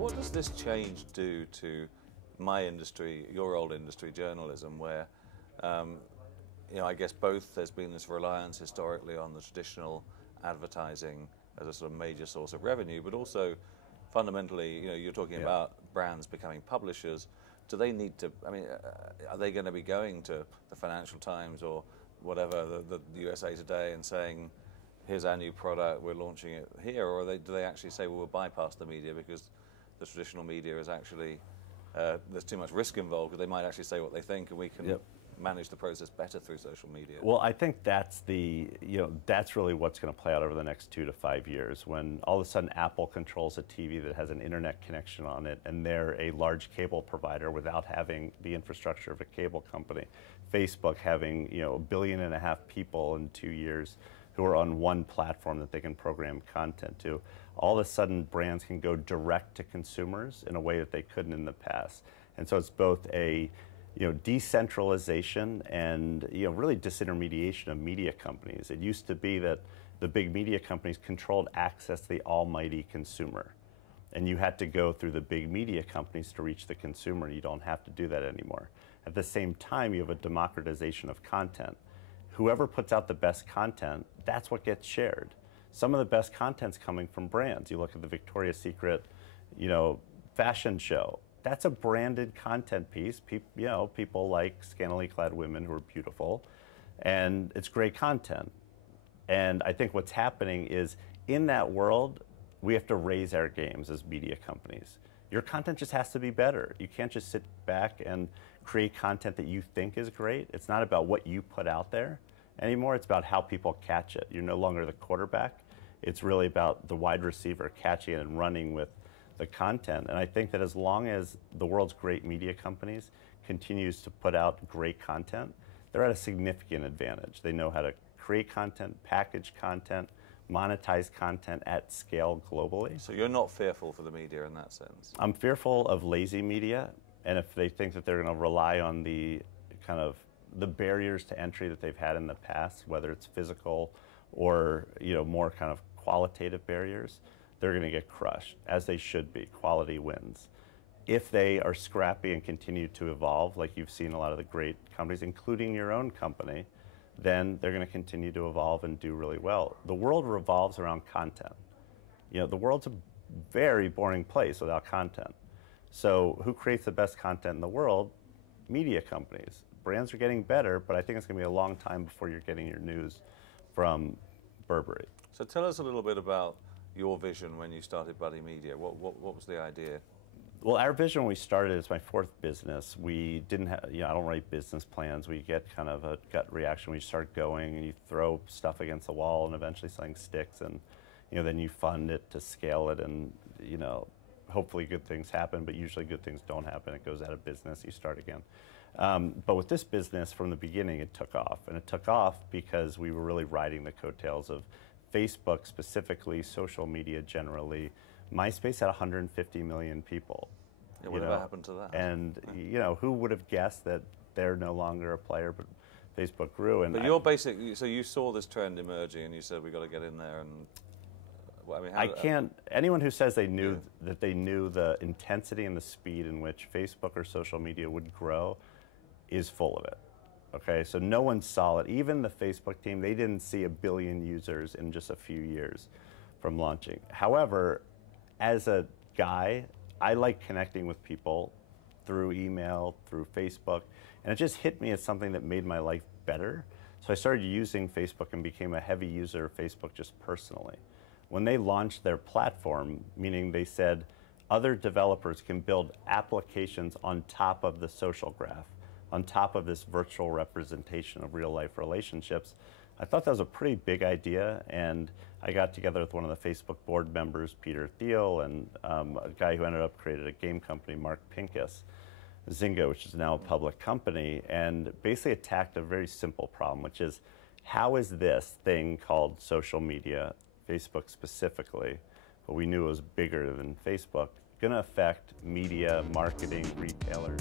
what does this change do to my industry, your old industry, journalism, where, I guess both there's been this reliance historically on the traditional advertising as a sort of major source of revenue, but also fundamentally, you're talking about brands becoming publishers. Do they need to, are they going to be going to the Financial Times or whatever, the USA Today, and saying, here's our new product, we're launching it here, or do they actually say, well, we'll bypass the media because the traditional media is actually, there's too much risk involved, because they might actually say what they think, and we can manage the process better through social media? Well, I think that's that's really what's going to play out over the next 2 to 5 years, when all of a sudden Apple controls a TV that has an internet connection on it, and they're a large cable provider without having the infrastructure of a cable company. Facebook having 1.5 billion people in 2 years who are on one platform that they can program content to. All of a sudden, brands can go direct to consumers in a way that they couldn't in the past. And so it's both a decentralization and really disintermediation of media companies. It used to be that the big media companies controlled access to the almighty consumer, and you had to go through the big media companies to reach the consumer. You don't have to do that anymore. At the same time, you have a democratization of content. Whoever puts out the best content, that's what gets shared. Some of the best content's coming from brands. You look at the Victoria's Secret, fashion show. That's a branded content piece. People like scantily clad women who are beautiful, and it's great content. And I think what's happening is, in that world, we have to raise our games as media companies. Your content just has to be better. You can't just sit back and create content that you think is great. It's not about what you put out there anymore. It's about how people catch it. You're no longer the quarterback. It's really about the wide receiver catching it and running with the content. And I think that as long as the world's great media companies continues to put out great content, they're at a significant advantage. They know how to create content, package content, monetize content at scale globally. So you're not fearful for the media in that sense? I'm fearful of lazy media, and if they think that they're going to rely on the the barriers to entry that they've had in the past, whether it's physical or more kind of qualitative barriers, they're going to get crushed, as they should be. Quality wins. If they are scrappy and continue to evolve, like you've seen a lot of the great companies, including your own company, then they're going to continue to evolve and do really well. The world revolves around content. The world's a very boring place without content. So who creates the best content in the world? Media companies. Brands are getting better, but I think it's going to be a long time before you're getting your news from Burberry. So tell us a little bit about your vision when you started Buddy Media. What was the idea? Well, our vision when we started, it's my fourth business. We didn't have, I don't write business plans. We get kind of a gut reaction. We start going and you throw stuff against the wall, and eventually something sticks, and then you fund it to scale it, and hopefully good things happen, but usually good things don't happen. It goes out of business, you start again. But with this business, from the beginning, it took off. And it took off because we were really riding the coattails of Facebook specifically, social media generally. MySpace had 150 million people. Yeah, whatever happened to that? And who would have guessed that they're no longer a player, but Facebook grew. And but you're basically, so you saw this trend emerging and you said, we got to get in there, and anyone who says they knew that they knew the intensity and the speed in which Facebook or social media would grow is full of it. Okay, so no one saw it. Even the Facebook team, they didn't see 1 billion users in just a few years from launching. However, as a guy, I like connecting with people through email, through Facebook, and it just hit me as something that made my life better. So I started using Facebook and became a heavy user of Facebook just personally. When they launched their platform, meaning they said other developers can build applications on top of the social graph, on top of this virtual representation of real life relationships, I thought that was a pretty big idea, and I got together with one of the Facebook board members, Peter Thiel, and a guy who ended up created a game company, Mark Pincus, Zynga, which is now a public company, and basically attacked a very simple problem, which is, how is this thing called social media, Facebook specifically, but we knew it was bigger than Facebook, going to affect media, marketing, retailers?